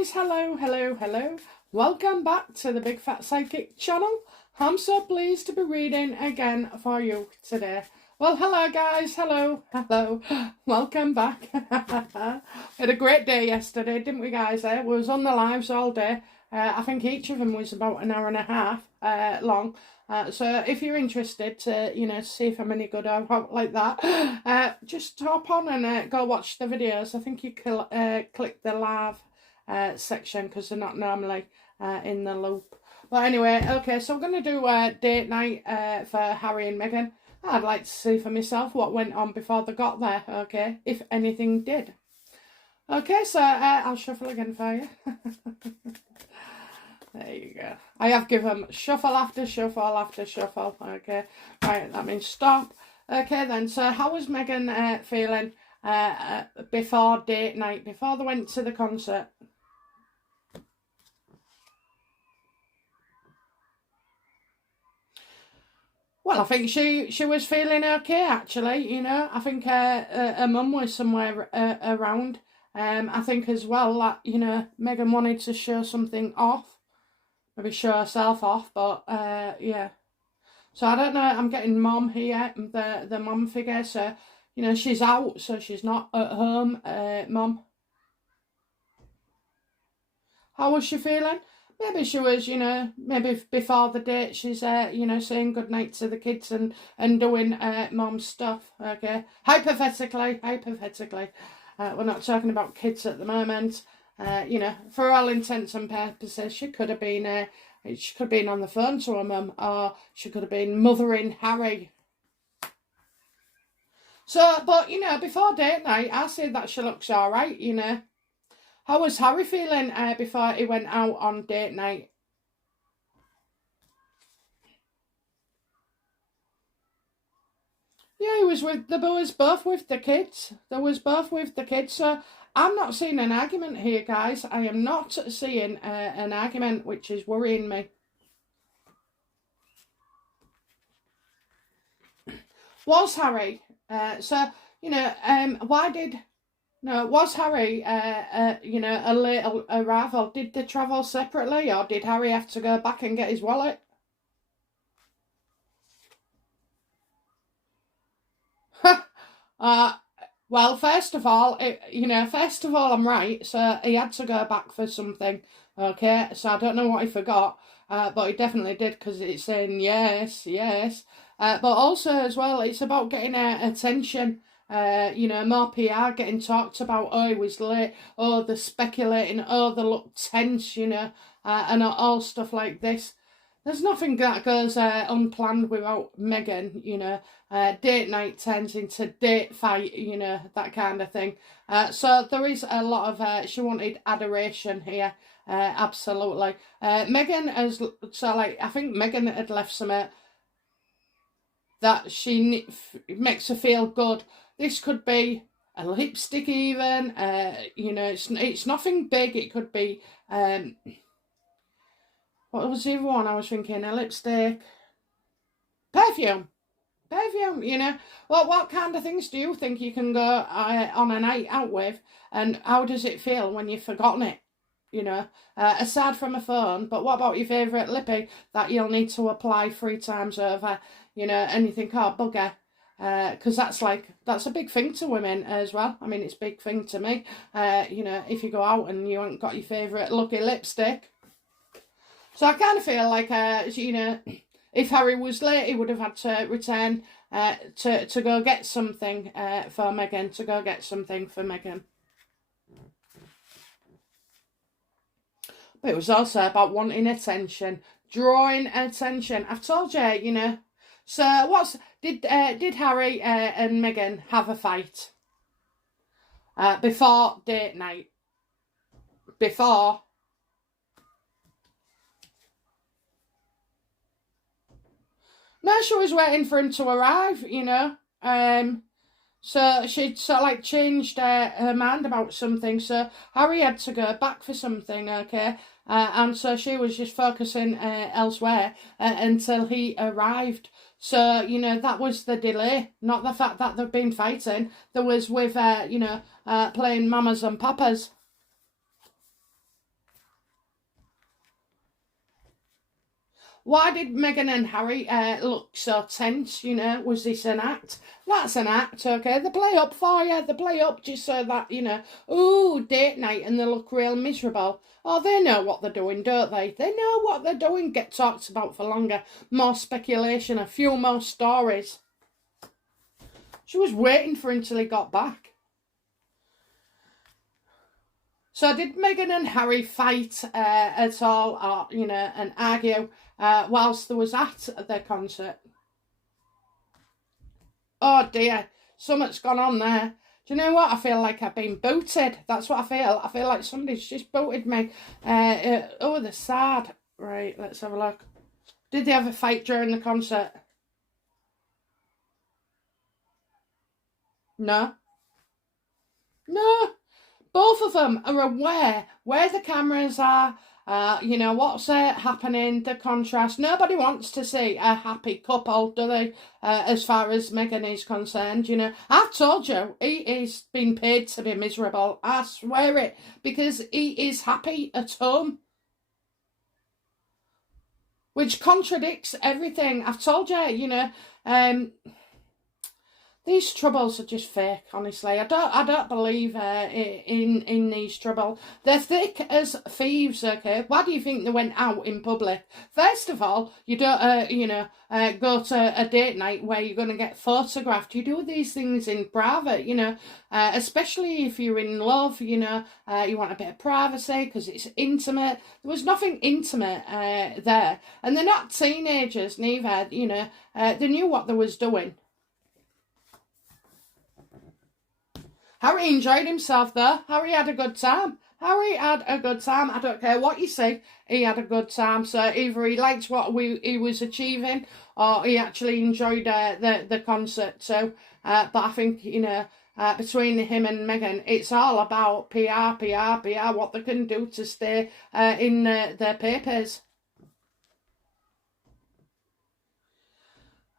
guys, hello. Welcome back to the Big Fat Psychic channel. I'm so pleased to be reading again for you today. Well, hello guys, hello. Welcome back. Had a great day yesterday, didn't we guys? We was on the lives all day. I think each of them was about an hour and a half long. So if you're interested to, see if I'm any good or what like that, just hop on and go watch the videos. I think you click the live section because they're not normally in the loop. But anyway, okay, so we're going to do a date night for Harry and Meghan. I'd like to see for myself what went on before they got there, okay, if anything did. Okay, so I'll shuffle again for you. There you go. I have given shuffle after shuffle after shuffle. Okay, right, that means stop. Okay then, so how was Meghan feeling before date night, before they went to the concert? Well, I think she was feeling okay, actually, I think her mum was somewhere around. I think as well that, Meghan wanted to show something off. Maybe show herself off, but yeah. So I don't know, I'm getting mum here, the mum figure, so, she's out, so she's not at home, mum. How was she feeling? Maybe she was, maybe before the date she's, saying goodnight to the kids and doing mum's stuff, okay? Hypothetically, we're not talking about kids at the moment. For all intents and purposes, she could have been on the phone to her mum, or she could have been mothering Harry. So, but, before date night, I say that she looks all right, How was Harry feeling before he went out on date night? Yeah, they was both with the kids. So I'm not seeing an argument here, guys. I am not seeing an argument, which is worrying me. Was Harry, was Harry, a late arrival? Did they travel separately, or did Harry have to go back and get his wallet? Well, first of all, I'm right. So he had to go back for something. Okay, so I don't know what he forgot, but he definitely did, because it's saying yes. But also as well, it's about getting attention. More PR getting talked about. Oh, he was late. Oh, they're speculating. Oh, they look tense. And all stuff like this. There's nothing that goes unplanned without Meghan, date night turns into date fight, that kind of thing. So there is a lot of, she wanted adoration here, absolutely. Meghan has, I think Meghan had left something that makes her feel good. This could be a lipstick even, it's nothing big. It could be, what was the other one I was thinking? A lipstick. Perfume, What kind of things do you think you can go on a night out with? And how does it feel when you've forgotten it? Aside from a phone, but what about your favourite lippy that you'll need to apply 3 times over? Anything called bugger. Because that's a big thing to women as well. I mean, it's a big thing to me. If you go out and you haven't got your favourite lucky lipstick. So I kind of feel like, if Harry was late, he would have had to return to go get something for Meghan, But it was also about wanting attention, drawing attention. I've told you, So did Harry and Meghan have a fight before date night? Before. No, she was waiting for him to arrive, So she'd changed her mind about something. So Harry had to go back for something, okay? And so she was just focusing elsewhere until he arrived. So, that was the delay, not the fact that they've been fighting. There was with, playing mamas and papas. Why did Meghan and Harry look so tense? You know, was this an act? That's an act, okay? They play up for you. They play up just so that, you know, ooh, date night, and they look real miserable. Oh, they know what they're doing, don't they? They know what they're doing. Get talked about for longer. More speculation, a few more stories. She was waiting for him till he got back. So did Meghan and Harry fight at all, or, you know, and argue whilst they was at their concert? Oh dear, something's gone on there. Do you know what? I feel like I've been booted. That's what I feel. I feel like somebody's just booted me. Oh, they're sad. Right, let's have a look. Did they have a fight during the concert? No. No. Both of them are aware where the cameras are, you know, what's happening, the contrast. Nobody wants to see a happy couple, do they, as far as Meghan is concerned, you know. I've told you, he is being paid to be miserable. I swear it, because he is happy at home. Which contradicts everything. I've told you, you know, these troubles are just fake, honestly. I don't believe in these troubles. They're thick as thieves, okay? Why do you think they went out in public? First of all, you don't, go to a date night where you're going to get photographed. You do these things in private, you know, especially if you're in love, you know, you want a bit of privacy because it's intimate. There was nothing intimate there. And they're not teenagers, neither, you know. They knew what they was doing. Harry enjoyed himself though. Harry had a good time. Harry had a good time. I don't care what you say. He had a good time. So either he liked what he was achieving, or he actually enjoyed the concert too. But I think, you know, between him and Meghan, it's all about PR, what they can do to stay in their papers.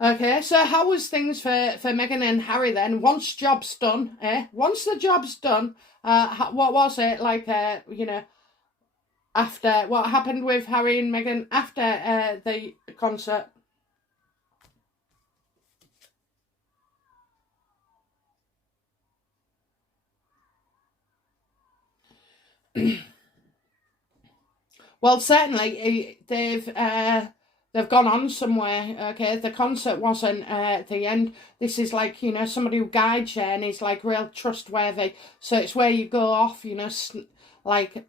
Okay, so how was things for Meghan and Harry then? Once job's done, Once the job's done, what was it like, you know, after, what happened with Harry and Meghan after the concert? Well, certainly, they've gone on somewhere, okay? The concert wasn't the end. This is like, you know, somebody who guides you and is like real trustworthy. So it's where you go off, you know, like,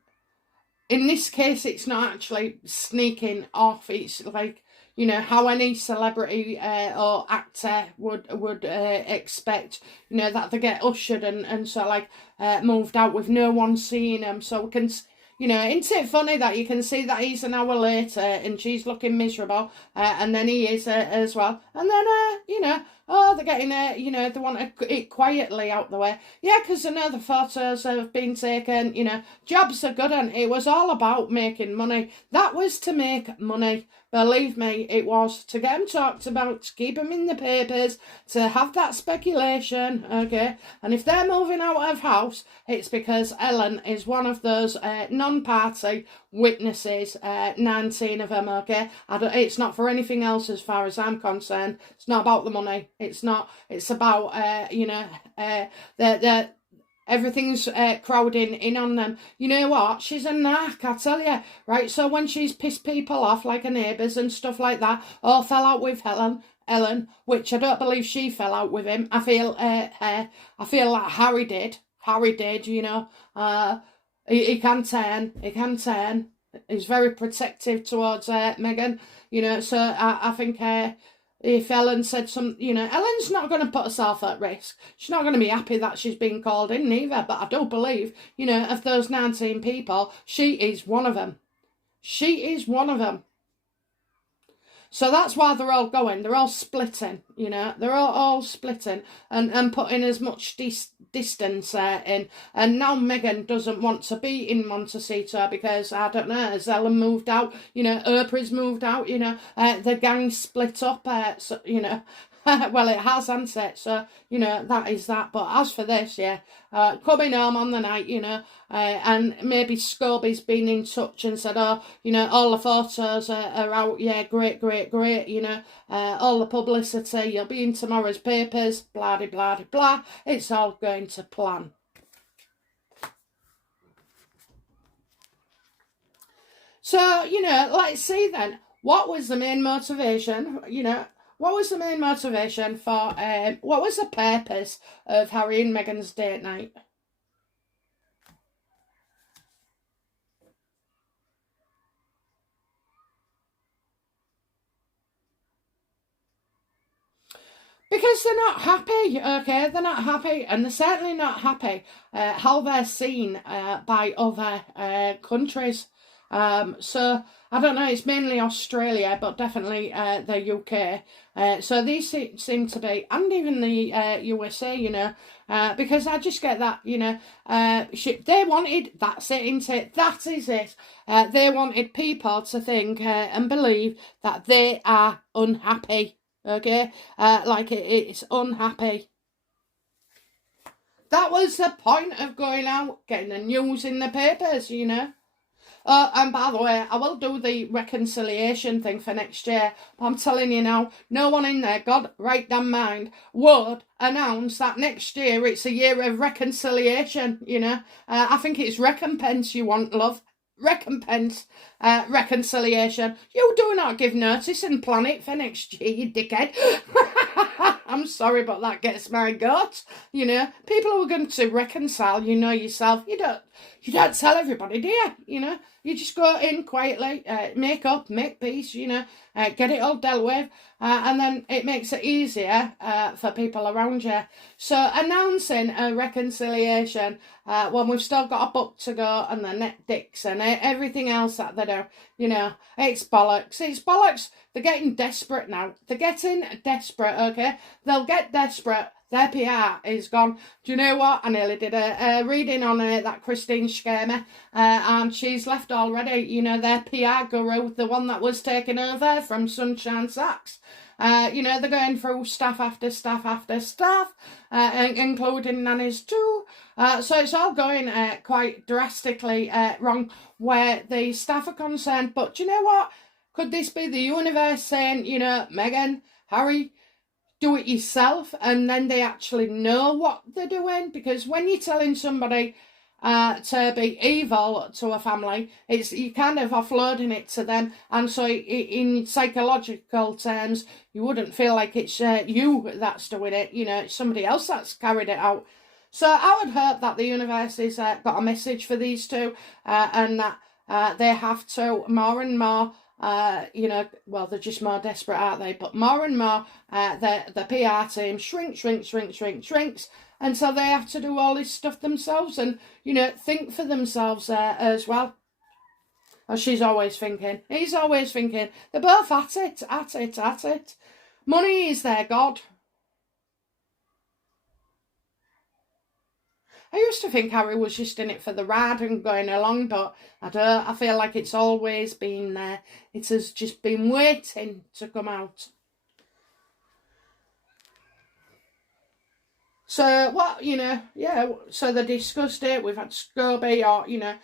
in this case, it's not actually sneaking off. It's like, you know, how any celebrity or actor would expect, you know, that they get ushered and so like moved out with no one seeing them. So we can, you know, isn't it funny that you can see that he's an hour later and she's looking miserable, and then he is as well. And then, you know, oh, they're getting, you know, they want it quietly out the way. Yeah, because I know the photos have been taken, you know, jobs are good, and it was all about making money. That was to make money. Believe me, it was to get them talked about, to keep them in the papers, to have that speculation, okay? And if they're moving out of house, it's because Ellen is one of those non-party witnesses, 19 of them, okay? It's not for anything else as far as I'm concerned. It's not about the money. It's not. It's about, you know, everything's crowding in on them. You know what? She's a narc, I tell you. Right, so when she's pissed people off, like her neighbours and stuff like that, or fell out with Ellen, which I don't believe she fell out with him. I feel like Harry did. Harry did, you know. He can turn. He's very protective towards Meghan, you know. So I think if Ellen said you know, Ellen's not going to put herself at risk. She's not going to be happy that she's been called in neither. But I do believe, you know, of those 19 people, she is one of them. She is one of them. So that's why they're all going. They're all splitting, you know. They're all splitting and putting as much distance in. And now Meghan doesn't want to be in Montecito because, I don't know, has Ellen moved out? You know, Oprah's moved out, you know. The gang split up, so, you know. Well, it has, hasn't it? So, you know, that is that. But as for this, yeah, coming home on the night, you know, and maybe Scobie's been in touch and said, oh, you know, all the photos are out. Yeah, great, great, great. You know, all the publicity. You'll be in tomorrow's papers. Blah, de, blah, de, blah. It's all going to plan. So, you know, let's see then. What was the main motivation, you know, what was the main motivation for, what was the purpose of Harry and Meghan's date night? Because they're not happy, okay? They're not happy, and they're certainly not happy how they're seen by other countries. So I don't know, it's mainly Australia, but definitely the UK. So these seem to be, and even the USA, you know, because I just get that, you know, they wanted, that's it, isn't it? That is it. They wanted people to think and believe that they are unhappy, okay? Like it's unhappy. That was the point of going out, getting the news in the papers, you know. And by the way, I will do the reconciliation thing for next year. But I'm telling you now, no one in their God right damn mind would announce that next year it's a year of reconciliation, you know. I think it's recompense you want, love. Recompense, reconciliation. You do not give notice and plan it for next year, you dickhead. I'm sorry, but that gets my goat. You know, people who are going to reconcile, you know yourself. You don't tell everybody, do you? You know, you just go in quietly, make up, make peace. You know, get it all dealt with, and then it makes it easier for people around you. So announcing a reconciliation when we've still got a book to go and the net dicks and everything else that they do, you know, it's bollocks. It's bollocks. They're getting desperate now. They're getting desperate, okay? They'll get desperate. Their PR is gone. Do you know what? I nearly did a reading on that Christine Schema, and she's left already. You know, their PR guru, the one that was taken over from Sunshine Sacks. You know, they're going through staff after staff after staff, including nannies too. So it's all going quite drastically wrong where the staff are concerned. But do you know what? Could this be the universe saying, you know, Meghan, Harry, do it yourself, and then they actually know what they're doing? Because when you're telling somebody to be evil to a family, it's you kind of offloading it to them, and so in psychological terms, you wouldn't feel like it's you that's doing it. You know, it's somebody else that's carried it out. So I would hope that the universe has got a message for these two, and that they have to more and more. You know, well, they're just more desperate, aren't they? But more and more, the PR team shrinks, and so they have to do all this stuff themselves and, you know, think for themselves as well. Oh, she's always thinking. He's always thinking. They're both at it. Money is their God. I used to think Harry was just in it for the ride and going along, but I don't. I feel like it's always been there. It has just been waiting to come out. So what, you know, yeah. So they discussed it. We've had Scobie or, you know,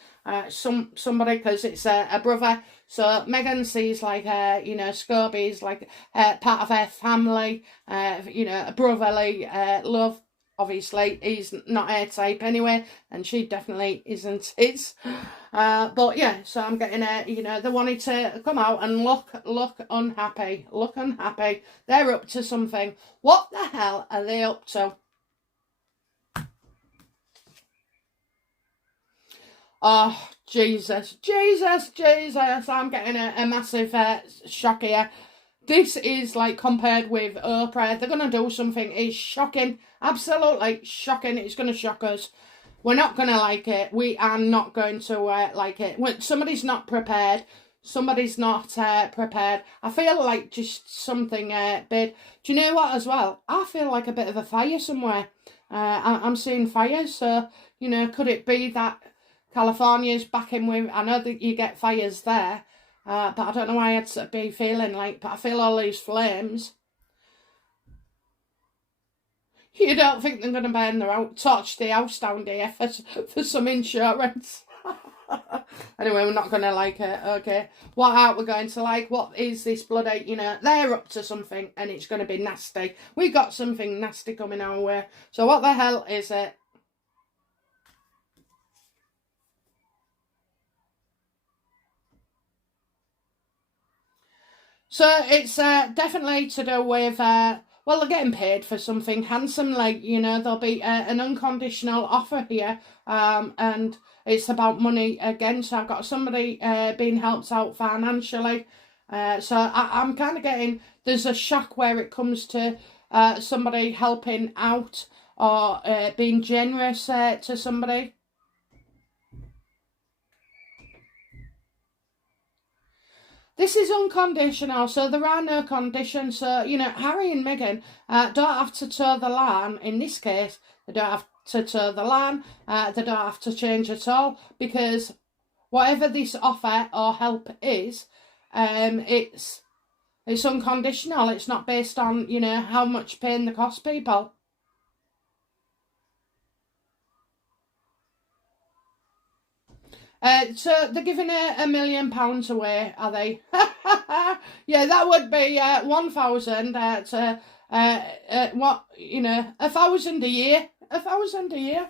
somebody, because it's a brother. So Meghan sees like you know, Scobie's like part of her family. You know, a brotherly love. Obviously, he's not her type anyway, and she definitely isn't his. But yeah, so I'm getting you know, they wanted to come out and look unhappy. Look unhappy. They're up to something. What the hell are they up to? Oh, Jesus. I'm getting a massive shock here. This is like compared with Oprah. They're going to do something. It's shocking. Absolutely shocking. It's going to shock us. We're not going to like it. We are not going to like it. When somebody's not prepared, somebody's not prepared. I feel like just something big. Do you know what as well? I feel like a bit of a fire somewhere. I'm seeing fires. So, you know, could it be that California's back in with... I know that you get fires there. But I don't know why I'd be feeling like, but I feel all these flames. You don't think they're going to burn their out, torch the house down here for some insurance? Anyway, we're not going to like it, okay? What aren't we going to like? What is this bloody, you know, they're up to something and it's going to be nasty. We got something nasty coming our way. So what the hell is it? So it's definitely to do with, well, they're getting paid for something handsomely, you know, there'll be an unconditional offer here, and it's about money again. So I've got somebody being helped out financially. So I'm kind of getting, there's a shock where it comes to somebody helping out or being generous to somebody. This is unconditional, so there are no conditions. So, you know, Harry and Meghan don't have to toe the line. In this case, they don't have to toe the line. They don't have to change at all, because whatever this offer or help is, it's unconditional. It's not based on, you know, how much pain they cost people. So they're giving £1 million away, are they? Yeah, that would be 1,000 to what, you know, 1,000 a year. 1,000 a year.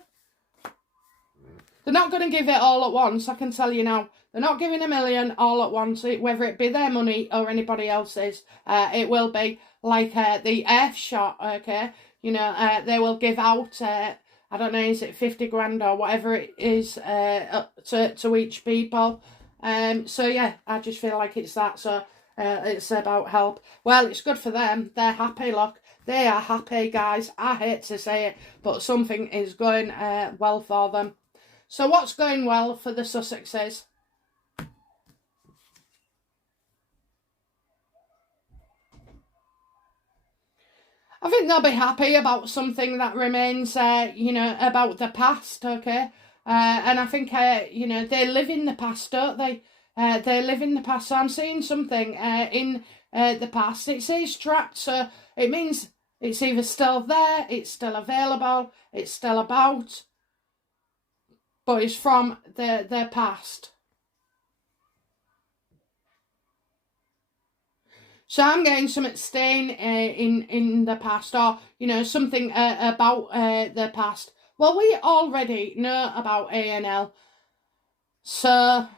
They're not going to give it all at once, I can tell you now. They're not giving $1 million all at once, whether it be their money or anybody else's. It will be like the Earth shot, okay? You know, they will give out, I don't know, is it 50 grand or whatever it is to each people. So yeah, I just feel like it's that. So it's about help. Well, it's good for them. They're happy, look. They are happy, guys. I hate to say it, but something is going well for them. So what's going well for the Sussexes? I think they'll be happy about something that remains, you know, about the past, okay? And I think, you know, they live in the past, don't they? They live in the past. So I'm seeing something in the past. It says trapped, so it means it's either still there, it's still available, it's still about, but it's from their past. So I'm getting something staying in the past, or, you know, something about the past. Well, we already know about A&L. So,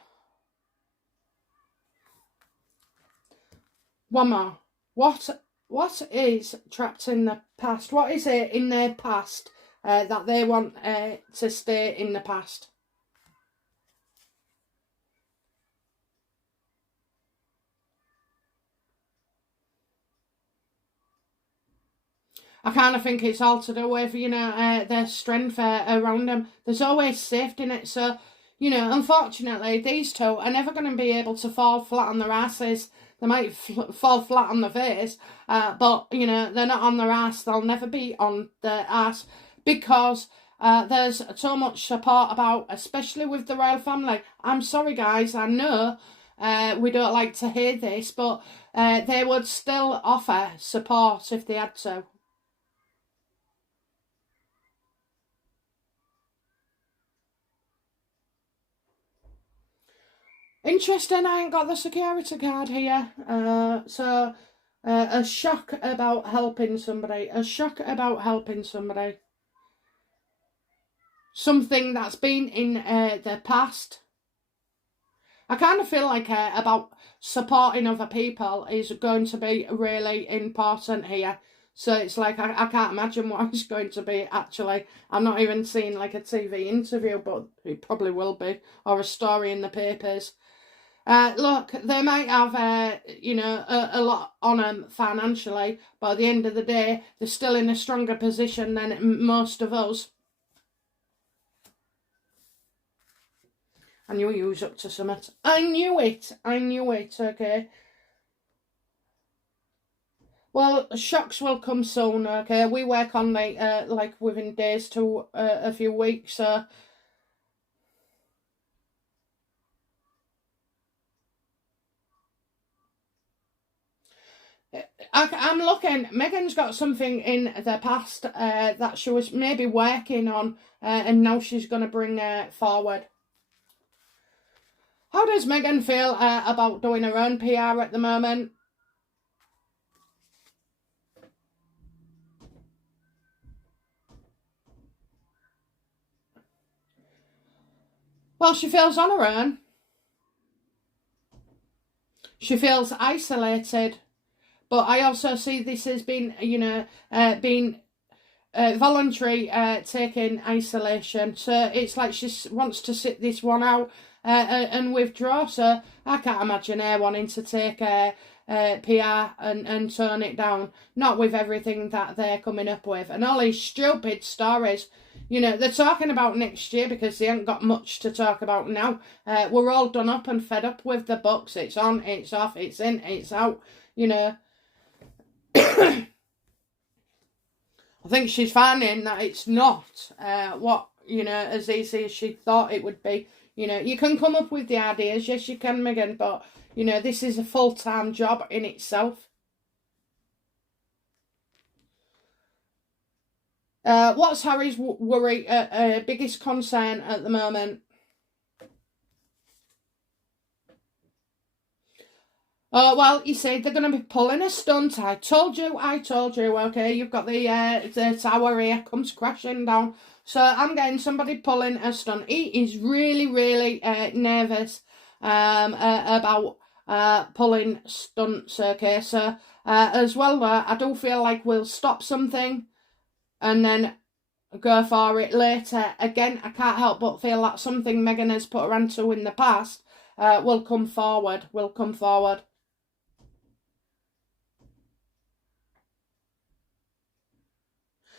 one more. What is trapped in the past? What is it in their past that they want to stay in the past? I kind of think it's all to do with, you know, their strength around them. There's always safety in it. So, you know, unfortunately, these two are never going to be able to fall flat on their asses. They might fall flat on their face, but, you know, they're not on their ass. They'll never be on their ass, because there's so much support about, especially with the royal family. I'm sorry, guys, I know we don't like to hear this, but they would still offer support if they had to. Interesting, I ain't got the security card here. So, a shock about helping somebody. A shock about helping somebody. Something that's been in the past. I kind of feel like about supporting other people is going to be really important here. So it's like, I can't imagine what it's going to be, actually. I'm not even seeing like a TV interview, but it probably will be, or a story in the papers. Look, they might have, you know, a lot on them financially, but at the end of the day, they're still in a stronger position than most of us. I knew you was up to something. I knew it, okay? Well, shocks will come soon, okay? We work on the, like, within days to a few weeks, so... I'm looking, Meghan's got something in the past that she was maybe working on, and now she's going to bring forward. How does Meghan feel about doing her own PR at the moment? Well, she feels on her own. She feels isolated. But I also see this as being, being voluntary taking isolation. So it's like she wants to sit this one out and withdraw. So I can't imagine her wanting to take PR and tone it down. Not with everything that they're coming up with. And all these stupid stories. They're talking about next year because they ain't got much to talk about now. We're all done up and fed up with the books. It's on, it's off, it's in, it's out. I think she's finding that it's not what, as easy as she thought it would be. You can come up with the ideas, yes you can, Meghan, but, this is a full-time job in itself. What's Harry's worry, biggest concern at the moment? Oh, well, you see, they're going to be pulling a stunt. I told you, okay, you've got the tower here, comes crashing down. So I'm getting somebody pulling a stunt. He is really, really nervous about pulling stunts, okay? So as well, I do feel like we'll stop something and then go for it later. Again, I can't help but feel that something Meghan has put her onto in the past will come forward.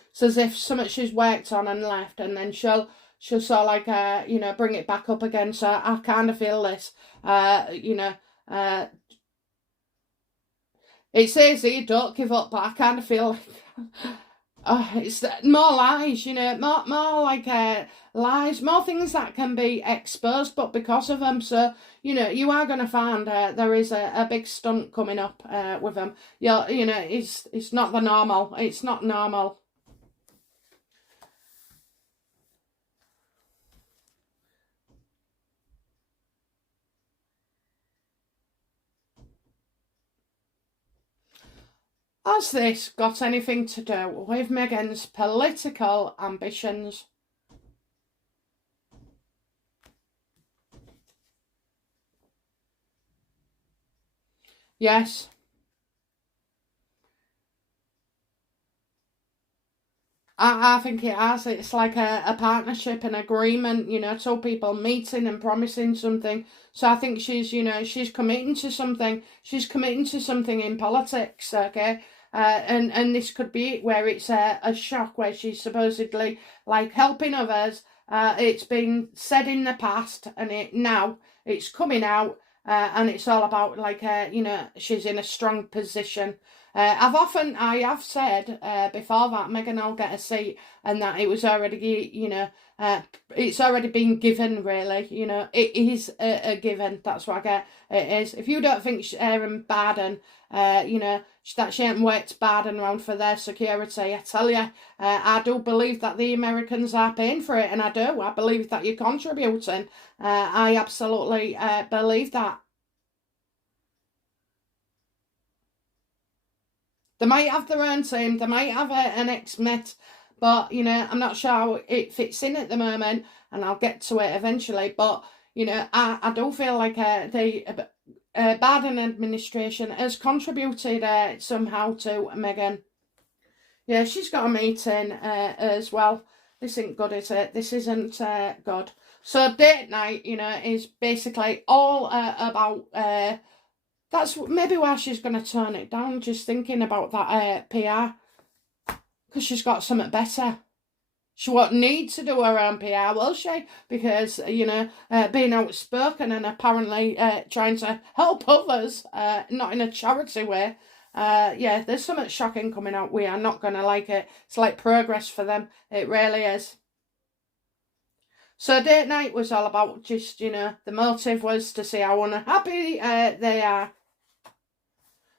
It's as if something she's worked on and left, and then she'll sort of like bring it back up again. So I kind of feel this, it's easy, don't give up, but I kind of feel like it's more lies, more like lies, more things that can be exposed, but because of them. So you are going to find there is a big stunt coming up with them. It's not the normal. It's not normal. Has this got anything to do with Meghan's political ambitions? Yes. I think it has. It's like a partnership, an agreement, two people meeting and promising something. So I think she's committing to something. She's committing to something in politics, okay? And this could be it, where it's a shock, where she's supposedly like helping others. It's been said in the past, and now it's coming out, and it's all about like she's in a strong position. I have said before that Meghan will get a seat, and that it was already, it's already been given, really. It is a given. That's what I get. It is. If you don't think Baden, that she ain't worked Baden around for their security, I tell you, I do believe that the Americans are paying for it, and I do. I believe that you're contributing. I absolutely believe that. They might have their own team, they might have an ex-Met, but, I'm not sure how it fits in at the moment, and I'll get to it eventually. But, I do feel like the Biden administration has contributed somehow to Meghan. Yeah, she's got a meeting as well. This isn't good, is it? This isn't good. So date night, is basically all about... That's maybe why she's going to turn it down, just thinking about that PR. Because she's got something better. She won't need to do her own PR, will she? Because, being outspoken and apparently trying to help others, not in a charity way. There's something shocking coming out. We are not going to like it. It's like progress for them. It really is. So date night was all about just, the motive was to see how unhappy they are.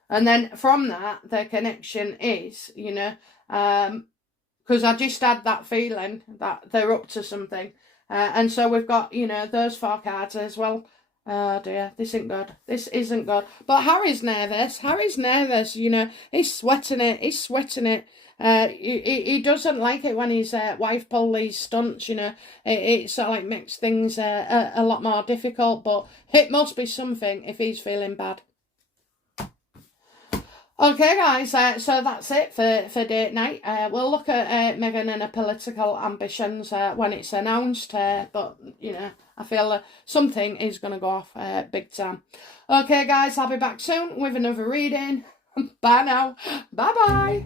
And then from that, their connection is, you know, because I just had that feeling that they're up to something. And so we've got, you know, those 4 cards as well. Oh dear, this isn't good. This isn't good. But Harry's nervous. Harry's nervous, you know. He's sweating it. He's sweating it. He doesn't like it when his wife pulls these stunts, you know. It sort of like makes things a lot more difficult. But it must be something if he's feeling bad. Okay, guys, so that's it for date night. We'll look at Meghan and her political ambitions when it's announced, but, you know, I feel something is going to go off big time. Okay, guys, I'll be back soon with another reading. Bye now. Bye-bye.